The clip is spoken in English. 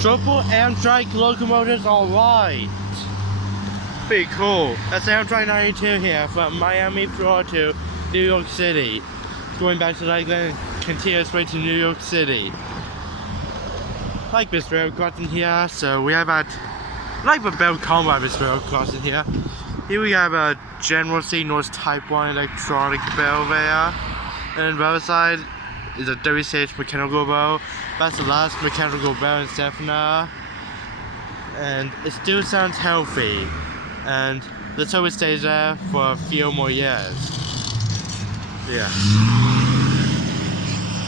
Triple Amtrak locomotives, alright. Pretty cool. That's Amtrak 92 here from Miami, Florida to New York City. Going back to Lakeland, continue straight to New York City. Like this rail crossing here, so we have like the Bell Combat this rail crossing here. Here we have a General Signals Type 1 electronic bell there. And on the other side is a WCH mechanical bell. That's the last mechanical bell in Seffner. And it still sounds healthy. And let's hope it stays there for a few more years. Yeah.